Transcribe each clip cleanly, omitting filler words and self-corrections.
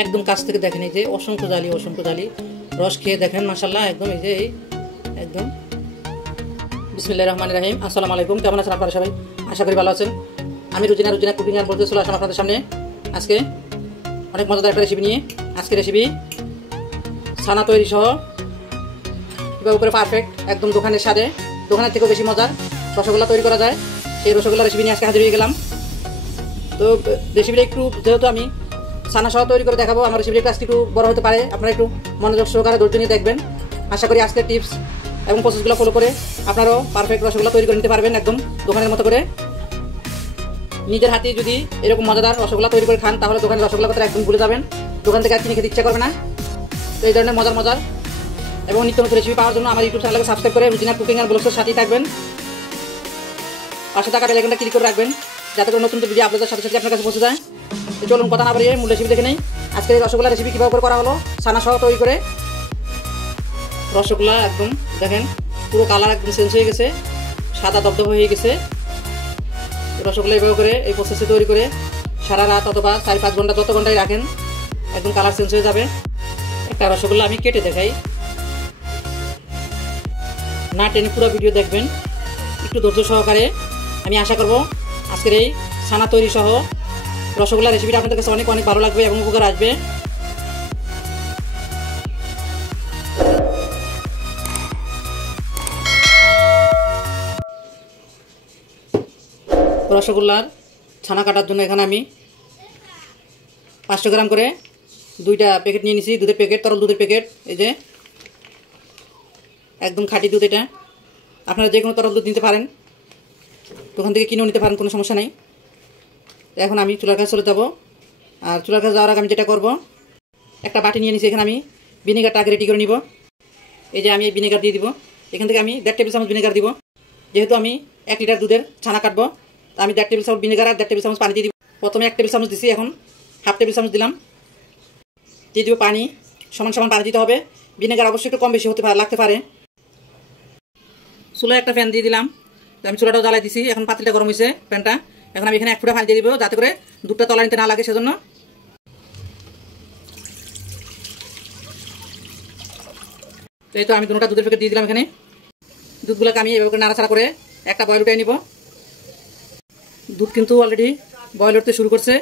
একদম কাছ থেকে দেখেন, এই যে অসংখ্য জালি রস খেয়ে দেখেন মাশাআল্লাহ একদম এই যে একদম। বিসমিল্লাহির রহমানির রহিম। আসসালামু আলাইকুম, কেমন আছেন আপনারা সবাই? আশা করি ভালো আছেন। আমি রুজিনা কুকিং আর বলতে চলে আসলাম আপনাদের সামনে আজকে অনেক মজাদার একটা রেসিপি নিয়ে। আজকে রেসিপি ছানা তৈরি সহ কিভাবে করে পারফেক্ট একদম দোকানের স্বাদে, দোকানের থেকেও বেশি মজার রসগোল্লা তৈরি করা যায়, সেই রসগোল্লা রেসিপি নিয়ে আজকে হাজির হয়ে গেলাম। তো রেসিপিটা একটু, যেহেতু আমি ছানা সহ তৈরি করে দেখাবো, আমার রেসিপিটা আজকে একটু বড় হতে পারে, আপনারা একটু মনোযোগ সহকারে ধৈর্য নিয়ে দেখবেন। আশা করি আজকের টিপস এবং প্রসেসগুলো ফলো করে আপনারাও পারফেক্ট রসগোল্লা তৈরি করে নিতে পারবেন একদম দোকানের মতো করে। নিজের হাতে যদি এরকম মজাদার রসগোল্লা তৈরি করে খান, তাহলে দোকানের রসগোল্লা কথা একদম ভুলে যাবেন, দোকান থেকে আর কিনে খেতে ইচ্ছা করবে না। তো এই ধরনের মজার এবং নিত্য নতুন রেসিপি পাওয়ার জন্য আমার ইউটিউব চ্যানেলকে সাবস্ক্রাইব করে রুজিনা কুকিং আর ব্লগসের সাথেই থাকবেন। পাশে থাকা বেল আইকনটা ক্লিক করে রাখবেন, যাতে করে নতুন ভিডিও আপলোডের সাথে সাথে আপনার কাছে পৌঁছে যায়। তো চলুন কথা না বাড়িয়ে মূল রেসিপি দেখে নেই। আজকের এই রসগোল্লা রেসিপি কীভাবে করে করা হলো, ছানা সহ তৈরি করে রসগোল্লা। একদম দেখেন পুরো কালার একদম চেঞ্জ হয়ে গেছে, সাদা দবদব হয়ে গেছে। রসগোল্লা এভাবে করে এই প্রসেসে তৈরি করে সারা রাত অথবা 4-5 ঘন্টা, যত ঘন্টায় রাখেন একদম কালার চেঞ্জ হয়ে যাবে। একটা রসগোল্লা আমি কেটে দেখাই, না টেনে পুরো ভিডিও দেখবেন একটু ধৈর্য সহকারে। আমি আশা করব আজকের এই ছানা তৈরি সহ রসগোল্লা রেসিপিটা আপনাদের কাছে অনেক ভালো লাগবে এবং উপকার আসবে। রসগোল্লার ছানা কাটার জন্য এখানে আমি 500 গ্রাম করে 2টা প্যাকেট নিয়ে নিছি, দুধের প্যাকেট, তরল দুধের প্যাকেট। এই যে একদম খাঁটি দুধ, এটা আপনারা যে কোনো তরল দুধ নিতে পারেন, দোকান থেকে কিনেও নিতে পারেন, কোনো সমস্যা নেই। এখন আমি চুলার কাছে চলে যাব, আর চুলার কাছে যাওয়ার আগে আমি যেটা করব, একটা বাটি নিয়ে নিছি, এখানে আমি ভিনেগারটা আগে রেডি করে নিব। এই যে আমি এই ভিনেগার দিয়ে দিব, এখান থেকে আমি 1.5 টেবিল চামচ ভিনেগার দিব। যেহেতু আমি 1 লিটার দুধের ছানা কাটবো, তো আমি 1.5 টেবিল চামচ ভিনেগার আর 1.5 টেবিল চামচ পানি দিয়ে দিব। প্রথমে 1 টেবিল চামচ দিছি, এখন 1/2 টেবিল চামচ দিলাম, দিয়ে দিব পানি। সমান পানি দিতে হবে, ভিনেগার অবশ্যই একটু কম বেশি লাগতে পারে। চুলায় একটা ফ্যান দিয়ে দিলাম, আমি চুলাটাও জ্বালাই দিছি। এখন পাতিলটা গরম হয়েছে, প্যানটা, এখন আমি এখানে 1 ফুটা পানি দিয়ে দিব, যাতে করে দুধটা তলা নিতে না লাগে, সেজন্য। তো এই তো আমি দুটোটা দুধের প্যাকেট দিয়ে দিলাম এখানে। দুধগুলোকে আমি এভাবে নাড়াচাড়া করে একটা বয়েল উঠে নিব। দুধ কিন্তু অলরেডি বয়েল উঠতে শুরু করছে,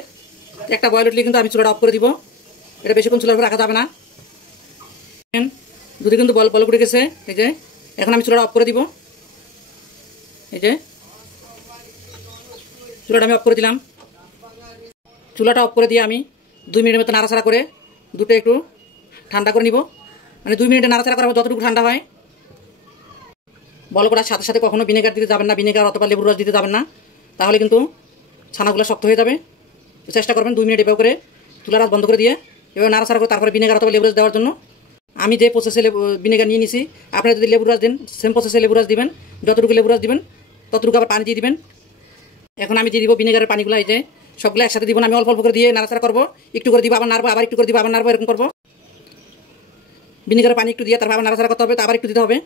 একটা বয়েল উঠলে কিন্তু আমি চুলাটা অফ করে দিব, এটা বেশিক্ষণ চুলার উপরে রাখা যাবে না। দুধে কিন্তু বল উঠে গেছে, এই যে এখন আমি চুলাটা অফ করে দিব। এই যে চুলাটা আমি অফ করে দিলাম। চুলাটা অফ করে দিয়ে আমি 2 মিনিটের মতো নাড়াচাড়া করে দুধটা একটু ঠান্ডা করে নিব। মানে 2 মিনিটে নাড়াচাড়া করা যতটুকু ঠান্ডা হয়। বল করার সাথে সাথে কখনো ভিনেগার দিতে যাবেন না, ভিনেগার অথবা লেবুর রস দিতে যাবেন না, তাহলে কিন্তু ছানাগুলো শক্ত হয়ে যাবে। চেষ্টা করবেন 2 মিনিট এভাবে করে চুলার আঁচ বন্ধ করে দিয়ে এভাবে নাড়াচাড়া করে তারপরে ভিনেগার অথবা লেবু রস দেওয়ার জন্য। আমি যে প্রসেসে ভিনেগার নিয়ে নিছি, আপনারা যদি লেবু রস দেন, সেম প্রসেসে লেবু রস দিবেন, যতটুকু লেবু রস দিবেন ততটুকু আবার পানি দিয়ে দিবেন। এখন আমি দিয়ে দিব ভিনেগারের পানিগুলো, এই যে সবগুলো একসাথে দিব না, আমি অল্প অল্প করে দিয়ে নাড়াচাড়া করবো, একটু করে দিব আবার নাড়বো, আবার একটু করে দিব আবার নাড়বো, এরকম করবো। ভিনেগারের পানি একটু দিয়ে তারপর আবার নাড়াচাড়া করতে হবে, তো আবার একটু দিতে হবে।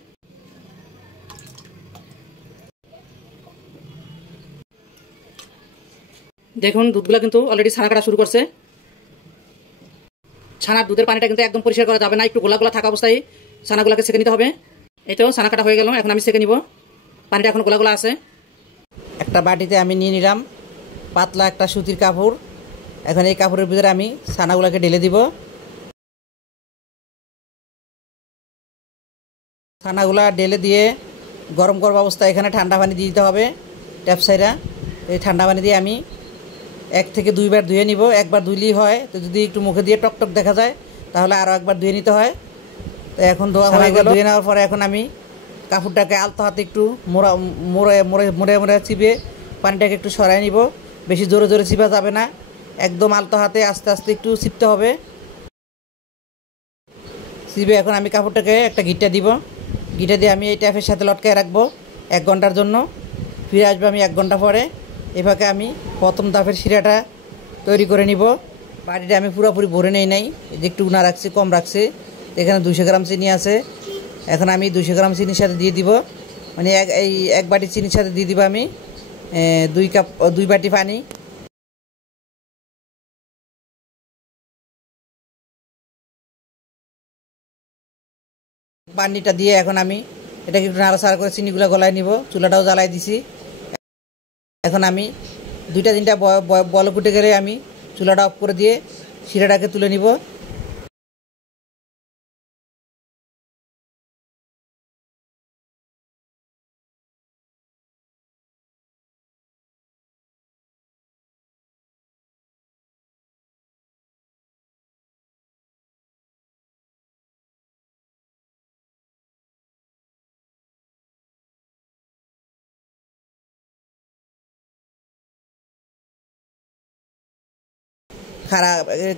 দেখুন দুধগুলো কিন্তু অলরেডি ছানা কাটা শুরু করছে। ছানার দুধের পানিটা কিন্তু একদম পরিষ্কার করা যাবে না, একটু গোলা গোলা থাকা অবস্থায় ছানাগুলোকে সেঁকে নিতে হবে। এই তো ছানা কাটা হয়ে গেল, এখন আমি সেঁকে নিব, পানিটা এখন গোলা গোলা আছে। একটা বাটিতে আমি নিয়ে নিলাম পাতলা একটা সুতির কাপড়, এখন এই কাপড়ের ভিতরে আমি ছানাগুলোকে ঢেলে দিব। ছানাগুলা ঢেলে দিয়ে গরম অবস্থায় এখানে ঠান্ডা পানি দিয়ে দিতে হবে, ট্যাপ সাইরা। এই ঠান্ডা পানি দিয়ে আমি 1 থেকে 2 বার ধুয়ে নিব। একবার ধুইলেই হয়, তো যদি একটু মুখে দিয়ে টকটক দেখা যায় তাহলে আরও একবার ধুয়ে নিতে হয়। তো এখন ধোয়া হয়ে গেল। ধুয়ে নেওয়ার পরে এখন আমি কাপড়টাকে আলতো হাতে একটু মোড়ে চিপে পানিটাকে একটু সরাই নিব। বেশি জোরে জোরে চিপা যাবে না, একদম আলতো হাতে আস্তে আস্তে একটু চিপতে হবে। চিপে এখন আমি কাপড়টাকে একটা ঘিটা দিব, ঘিটা দিয়ে আমি এই ট্যাপের সাথে লটকায় রাখবো 1 ঘন্টার জন্য। ফিরে আসবো আমি 1 ঘন্টা পরে। এভাবে আমি প্রথম ধাপের শিরাটা তৈরি করে নিব। বাটিটা আমি পুরোপুরি ভরে নেই নাই, যে একটু না রাখছি, কম রাখছি। এখানে 200 গ্রাম চিনি আছে, এখন আমি 200 গ্রাম চিনির সাথে দিয়ে দিব, মানে এই 1 বাটি চিনির সাথে দিয়ে দিব আমি 2 বাটি পানি। পানিটা দিয়ে এখন আমি এটাকে একটু নাড়াচাড়া করে চিনিগুলো গলায় নিব। চুলাটাও জ্বালাই দিছি। এখন আমি 2-3টা বল ফুটে গেলে আমি চুলাটা অফ করে দিয়ে শিরাটাকে তুলে নিব।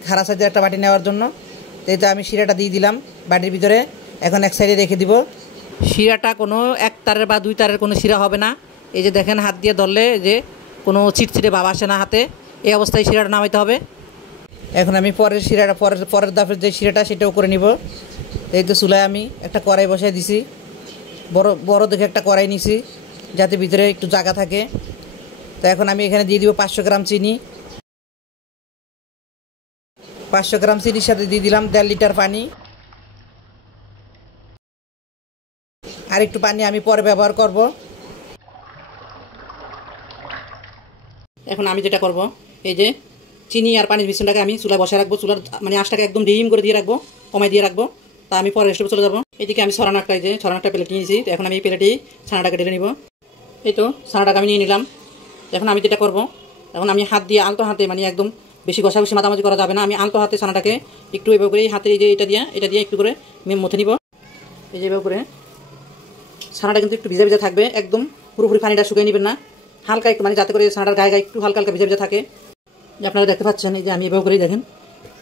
খাড়া সাইজের একটা বাটি নেওয়ার জন্য এই তো আমি শিরাটা দিয়ে দিলাম বাটির ভিতরে। এখন এক সাইডে রেখে দিব। শিরাটা কোনো 1 তারের বা 2 তারের কোনো শিরা হবে না। এই যে দেখেন হাত দিয়ে ধরলে যে কোনো চিটচিটে ভাব আসে না হাতে, এই অবস্থায় শিরাটা নামাইতে হবে। এখন আমি পরের শিরাটা পরের দাফের যে শিরাটা সেটাও করে নিব। এই তো চুলায় আমি একটা কড়াই বসাই দিছি। বড় দেখে একটা কড়াই নিছি যাতে ভিতরে একটু জায়গা থাকে। তো এখন আমি এখানে দিয়ে দিব 500 গ্রাম চিনি। 500 গ্রাম চিনির সাথে দিয়ে দিলাম 1.5 লিটার পানি। আর একটু পানি আমি পরে ব্যবহার করব। এখন আমি যেটা করব, এই যে চিনি আর পানির মিশ্রণটাকে আমি চুলা বসায় রাখবো। চুলার মানে আঁচটাকে একদম ডিম করে দিয়ে রাখবো, কমাই দিয়ে রাখবো। তা আমি পরে রেস্টে চলে যাবো। এদিকে আমি ছড়ানো একটা প্লেট নিয়েছি। তো এখন আমি এই প্লেটেই ছানাটাকে ঢেলে নিব। এই তো ছানাটাকে আমি নিয়ে নিলাম। এখন আমি যেটা করব, এখন আমি হাত দিয়ে আলতো হাতে, মানে একদম বেশি ঘষাঘষি মাতামাতি করা যাবে না, আমি আলতো হাতে ছানাটাকে একটু এভাবে করে হাতে এই যে এটা দিয়ে একটু করে মথে নিব। এই যে এভাবে করে ছানাটা কিন্তু একটু ভিজা ভিজা থাকবে, একদম পুরোপুরি পানিটা শুকিয়ে নেবেন না, হালকা একটু, মানে যাতে করে ছানাটার গায়ে গায়ে একটু হালকা হালকা ভিজা ভিজা থাকে। যে আপনারা দেখতে পাচ্ছেন, এই যে আমি এভাবে করেই দেখেন,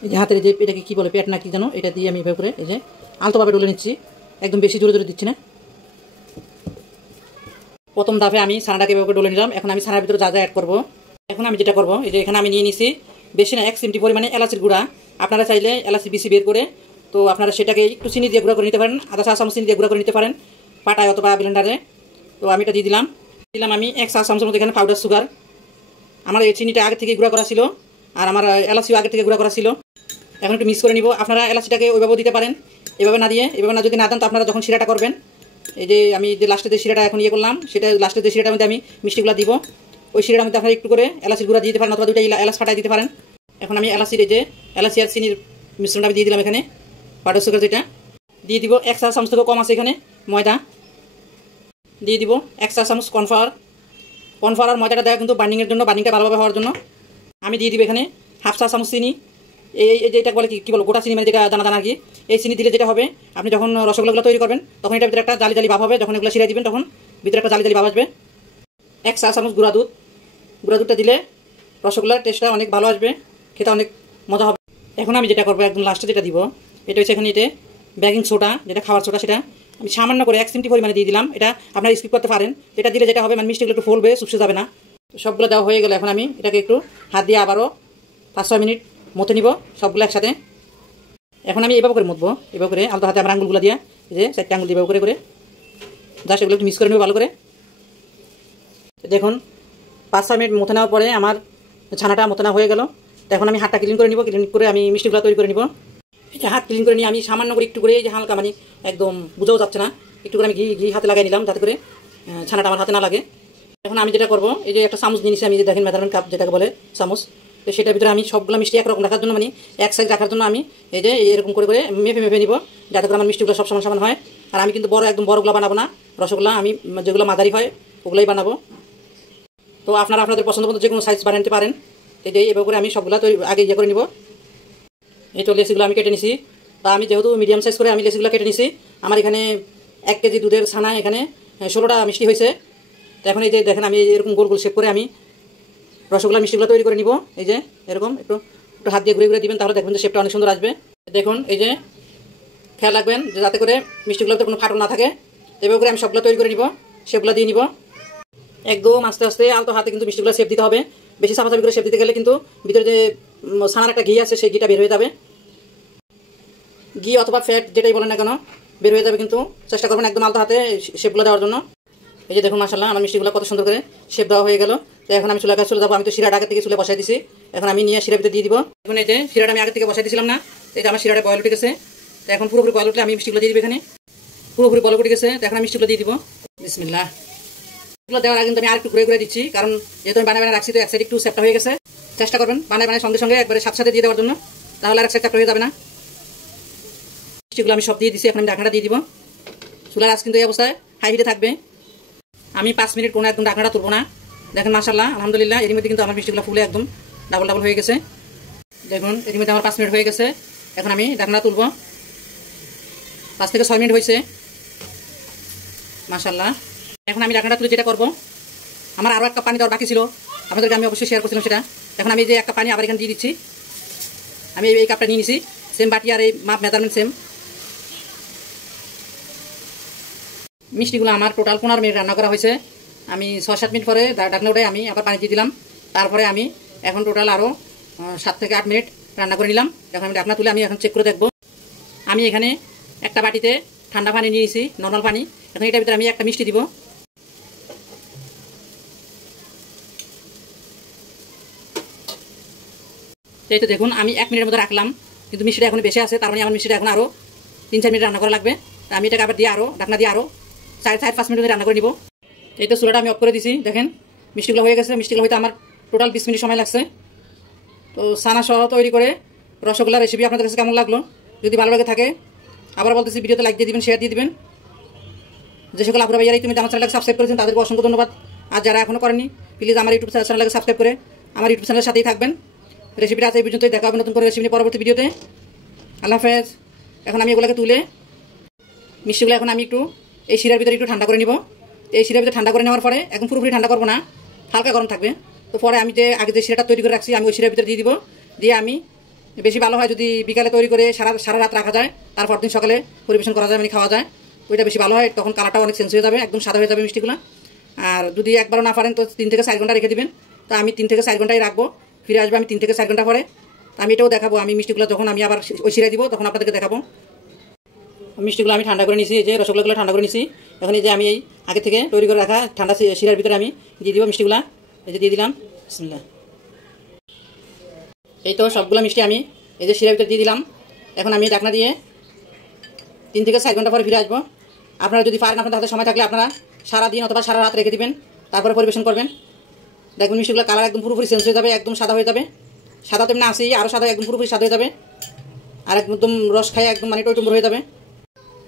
এই যে হাতের যে এটাকে কী বলে, পেট না কি জানো, এটা দিয়ে আমি এভাবে করে এই যে আলতোভাবে ডলে নিচ্ছি, একদম বেশি জোরে জোরে দিচ্ছি না। প্রথম ধাপে আমি ছানাটাকে এভাবে ডলে নিলাম। এখন আমি ছানার ভিতরে যা যা অ্যাড করবো, এখন আমি যেটা করবো, এই যে এখানে আমি নিয়ে নিছি বেশি না 1 চিমটি পরিমাণে এলাচির গুঁড়া। আপনারা চাইলে এলাচি বিচি বের করে তো আপনারা সেটাকে একটু চিনি দিয়ে গুঁড়া করে নিতে পারেন, আধা চা চামচ চিনি দিয়ে গুঁড়া করে নিতে পারেন পাটায় অথবা ব্লেন্ডারে। তো আমি এটা দিয়ে দিলাম আমি 1 চা চামচের মতো এখানে পাউডার সুগার। আমার এই চিনিটা আগে থেকে গুঁড়া করা ছিল আর আমার এলাচিও আগে থেকে গুঁড়া করা ছিল। এখন একটু মিক্স করে নিব। আপনারা এলাচিটাকে ওইভাবেও দিতে পারেন, এভাবে না দিয়ে, এভাবে না যদি না দেন তো আপনারা যখন শিরাটা করবেন, এই যে আমি যে লাস্টে যে শিরাটা এখন করলাম, সেটা লাস্টে যে শিরাটার মধ্যে আমি মিষ্টিগুলো দিব, ওই শিরাটার মধ্যে আপনারা একটু করে এলাচির গুঁড়া দিতে পারেন অথবা 2টা এলাচ ফাটাই দিতে পারেন। এখন আমি এলাচির এই যে এলাচি আর চিনির মিশ্রণটা আমি দিয়ে দিলাম এখানে, পাউডার সুগার যেটা দিয়ে দিব। 1 চা চামচ থেকেও কম আছে এখানে ময়দা দিয়ে দিব। 1 চা চামচ কর্নফ্লাওয়ার আর ময়দাটা দেওয়া কিন্তু বার্নিংয়ের জন্য, বার্নিংটা ভালোভাবে হওয়ার জন্য। আমি দিয়ে দিব এখানে 1/2 চা চামচ চিনি। এই যেটা বলে কি বলো, গোটা চিনি, মানে যেটা দানা দানা আর কি। এই চিনি দিলে যেটা হবে, আপনি যখন রসগোল্লাগুলো তৈরি করবেন তখন এটার ভিতরে একটা জালি জালি ভাব হবে, যখন এগুলো ছিঁড়ে দিবেন তখন ভিতরে একটা জালি জালি ভাব আসবে। 1 চা চামচ গুঁড়া দুধটা দিলে রসগোল্লার টেস্টটা অনেক ভালো আসবে, খেতে অনেক মজা হবে। এখন আমি যেটা করবো, একদম লাস্টে যেটা দিব, এটা হচ্ছে এখানে বেকিং সোডা, যেটা খাবার সোডা, সেটা আমি সামান্য করে 1 চিমটি পরিমাণে দিয়ে দিলাম। এটা আপনারা স্কিপ করতে পারেন। এটা দিলে যেটা হবে, মানে মিষ্টিগুলো একটু ফলবে, চুপসে যাবে না। তো সবগুলো দেওয়া হয়ে গেলে এখন আমি এটাকে একটু হাত দিয়ে আবারও 5-6 মিনিট মতে নিব সবগুলো একসাথে। এখন আমি এভাবে করে মতবো, এভাবে করে আলতো হাতে আমার আঙুলগুলো দিয়ে, এই যে 4টে আঙুল দিয়ে এভাবে করে জাস্ট এগুলো একটু মিক্স করে নেব ভালো করে। দেখুন 5-6 মিনিট মতে নেওয়ার পরে আমার ছানাটা মতনা হয়ে গেল। তো এখন আমি হাতটা ক্লিন করে নিব, ক্লিন করে আমি মিষ্টিগুলো তৈরি করে নিব। এই যে হাত ক্লিন করে নিয়ে আমি সামান্য করে একটু করে, এই যে হালকা, মানে একদম বুঝাও যাচ্ছে না, একটু করে আমি ঘি হাতে লাগাই নিলাম যাতে করে ছানাটা আমার হাতে না লাগে। এখন আমি যেটা করবো, এই যে একটা চামচ নিয়ে নিচ্ছি আমি, যে দেখেন মেজারমেন্ট কাপ যেটাকে বলে চামচ, তো সেটার ভিতরে আমি সবগুলো মিষ্টি একরকম রাখার জন্য, মানে এক সাইজ রাখার জন্য আমি এই যে এরকম করে মেপে নিব যাতে করে আমার মিষ্টিগুলো সব সমান হয়। আর আমি কিন্তু একদম বড়গুলো বানাবো না, রসগোল্লা আমি যেগুলো মাঝারি হয় ওগুলোই বানাবো। তো আপনারা আপনাদের পছন্দ মতো যে কোনো সাইজ বানিয়ে নিতে পারেন। এই যে এভাবে করে আমি সবগুলো আগে করে নিব। এই তো লেচিগুলো আমি কেটে নিছি। তা আমি যেহেতু মিডিয়াম সাইজ করে আমি লেচিগুলো কেটে নিছি, আমার এখানে 1 কেজি দুধের ছানা এখানে 16টা মিষ্টি হয়েছে। তো এখন এই যে দেখেন আমি এরকম গোল গোল শেপ করে আমি রসগোল্লা মিষ্টিগুলো তৈরি করে নিব। এই যে এরকম একটু হাত দিয়ে ঘুরে ঘুরে দিবেন, তাহলে দেখবেন যে শেপটা অনেক সুন্দর আসবে। দেখুন এই যে খেয়াল রাখবেন যে যাতে করে মিষ্টিগুলোতে কোনো ফাটল না থাকে। এভাবে করে আমি সবগুলো তৈরি করে নিব, শেপগুলো দিয়ে নিব। একদম আস্তে আস্তে আলতো হাতে কিন্তু মিষ্টিগুলো শেপ দিতে হবে। বেশি চাপাচাপি করে শেপ দিতে গেলে কিন্তু ভিতরে যে ছানার একটা ঘি আছে সেই ঘিটা বের হয়ে যাবে, ঘি অথবা ফ্যাট যেটাই বলেন না কেন বের হয়ে যাবে। কিন্তু চেষ্টা করবেন একদম আলতো হাতে শেপগুলো দেওয়ার জন্য। এই যে দেখুন মাশাআল্লাহ আমার মিষ্টিগুলো কত সুন্দর করে শেপ দেওয়া হয়ে গেল। তো এখন আমি চুলার কাছে চলে যাবো। আমি তো শিরাটা আগে থেকে চুলে বসাই দিছি, এখন আমি নিয়ে শিরার ভিতরে দিয়ে দিব। এখন এই যে শিরাটা আমি আগে থেকে বসাই দিয়েছিলাম না, এই যে আমার শিরাটা বয়েল উঠে গেছে। তো এখন পুরোপুরি বয়েল উঠলে আমি মিষ্টিগুলো দিয়ে দিব এখানে। পুরোপুরি বলক উঠে গেছে। তো এখন আমি মিষ্টিগুলো দিয়ে দিব। বিসমিল্লাহ। এগুলো দেওয়ার আগে কিন্তু আমি আর একটু ঘুরে দিচ্ছি, কারণ যেহেতু আমি বানায় রাখছি তো এক সাইড একটু চ্যাপ্টা হয়ে গেছে। চেষ্টা করবেন বানায় সঙ্গে সঙ্গে একবারে সাথে দিয়ে দেওয়ার জন্য, তাহলে আর এক সাইড চ্যাপ্টা হয়ে যাবে না। মিষ্টিগুলো আমি সব দিয়ে দিচ্ছি। এখন আমি ঢাকনাটা দিয়ে দিব। চুলার আঁচ কিন্তু এই অবস্থায় হাই হিটে থাকবে। আমি 5 মিনিট কোনো একদম ঢাকনাটা তুলব না। দেখেন মাশাআল্লাহ আলহামদুলিল্লাহ এর মধ্যে কিন্তু আমার মিষ্টিগুলো ফুলে একদম ডাবল হয়ে গেছে। দেখুন এর মধ্যে আমার 5 মিনিট হয়ে গেছে। এখন আমি ঢাকনা তুলব। 5 থেকে 6 মিনিট হয়েছে মাশাআল্লাহ। এখন আমি ঢাকনাটা তুলে যেটা করব, আমার আরও 1 কাপ পানি দেওয়ার বাকি ছিল, আপনাদেরকে আমি অবশ্যই শেয়ার করছিলাম সেটা। এখন আমি এই যে 1 কাপ পানি আবার এখানে দিয়ে দিচ্ছি। আমি এই কাপটা নিয়ে নিছি, সেম বাটি আর এই মাপ মেজারমেন্ট সেম। মিষ্টিগুলো আমার টোটাল 15 মিনিট রান্না করা হয়েছে। আমি 6-7 মিনিট পরে ঢাকনা উঠে আমি আবার পানি দিয়ে দিলাম। তারপরে আমি এখন টোটাল আরও 7 থেকে 8 মিনিট রান্না করে নিলাম। এখন আমি ঢাকনা তুলে আমি এখন চেক করে দেখব। আমি এখানে একটা বাটিতে ঠান্ডা পানি নিয়ে নিয়েছি, নর্মাল পানি। এখন এটার ভিতরে আমি একটা মিষ্টি দিব। এই তো দেখুন আমি 1 মিনিটের মধ্যে রাখলাম, কিন্তু মিষ্টিটা এখন বেশি আছে, তার মানে আমার মিষ্টিটা এখন আরও 3-4 মিনিট রান্না করা লাগবে। আমি এটাকে আবার দিয়ে আরও ঢাকনা দিয়ে আরও 4-5 মিনিট রান্না করে নিব। এই তো চুলাটা আমি অফ করে দিছি। দেখেন মিষ্টিগুলো হয়ে গেছে। মিষ্টিগুলো হইতে আমার টোটাল 20 মিনিট সময় লাগছে। তো ছানা সহ তৈরি করে রসগোল্লা রেসিপি আপনাদের কাছে কেমন লাগলো? যদি ভালো লাগে থাকে আবার বলতেছি ভিডিওতে লাইক দিয়ে দিবেন, শেয়ার দিয়ে দিবেন। যে সকল আপুরা ভাইয়ারা তুমি আমার চ্যানেলকে সাবস্ক্রাইব করেছেন তাদেরকে অসংখ্য ধন্যবাদ। আর যারা এখনো করেনি প্লিজ আমার ইউটিউব চ্যানেলকে সাবস্ক্রাইব করে আমার ইউটিউব চ্যানেলের সাথেই থাকবেন। রেসিপিটা আছে এই পর্যন্তই। দেখা হবে নতুন করে রেসিপি নিয়ে পরবর্তী ভিডিওতে। আল্লাহ হাফেজ। এখন আমি এগুলোকে তুলে মিষ্টিগুলো এখন আমি একটু এই শিরার ভিতরে একটু ঠান্ডা করে নিব। এই শিরার ভিতরে ঠান্ডা করে নেওয়ার পরে একদম পুরোপুরি ঠান্ডা করবো না, হালকা গরম থাকবে। তো পরে আমি যে আগে যে শিরাটা তৈরি করে রাখছি আমি ওই শিরার ভিতরে দিয়ে দিব। দিয়ে আমি বেশি ভালো হয় যদি বিকালে তৈরি করে সারা রাত রাখা যায়, তারপর দিন সকালে পরিবেশন করা যায়, মানে খাওয়া যায়। ওইটা বেশি ভালো হয়, তখন কালারটাও অনেক চেঞ্জ হয়ে যাবে, একদম সাদা হয়ে যাবে মিষ্টিগুলো। আর যদি একবারও না পারেন তো 3 থেকে 4 ঘন্টা রেখে দিবেন। তো আমি 3 থেকে 4 ঘন্টাই রাখবো, ফিরে আসবো আমি 3 থেকে 4 ঘন্টা পরে। আমি এটাও দেখাবো আমি মিষ্টিগুলো যখন আমি আবার ওই শিরা দিব তখন আপনাদেরকে দেখাবো। মিষ্টিগুলো আমি ঠান্ডা করে নিছি, এই যে রসগোল্লাগুলো ঠান্ডা করে নিছি। এখন এই যে আমি এই আগে থেকে তৈরি করে রাখা ঠান্ডা শিরার ভিতরে আমি দিয়ে দিব মিষ্টিগুলা। এই যে দিয়ে দিলাম। বিসমিল্লাহ। এই তো সবগুলো মিষ্টি আমি এই যে শিরার ভিতরে দিয়ে দিলাম। এখন আমি ঢাকনা দিয়ে 3 থেকে 4 ঘন্টা পরে ফিরে আসবো। আপনারা যদি পারেন আপনাদের হাতে সময় থাকলে আপনারা সারাদিন অথবা সারা রাত রেখে দিবেন, তারপরে পরিবেশন করবেন। দেখবেন মিষ্টিগুলো কালার একদম পুরোপুরি চেঞ্জ হয়ে যাবে, একদম সাদা হয়ে যাবে। সাদা তো এমনি আসেই, আরও সাদা একদম পুরোপুরি সাদা হয়ে যাবে। আর একদম রস খায় একদম মানে টইটুম্বর হয়ে যাবে।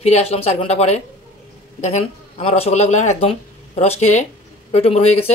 ফিরে আসলাম 4 ঘন্টা পরে। দেখেন আমার রসগোল্লাগুলো একদম রস খেয়ে টইটুম্বর হয়ে গেছে।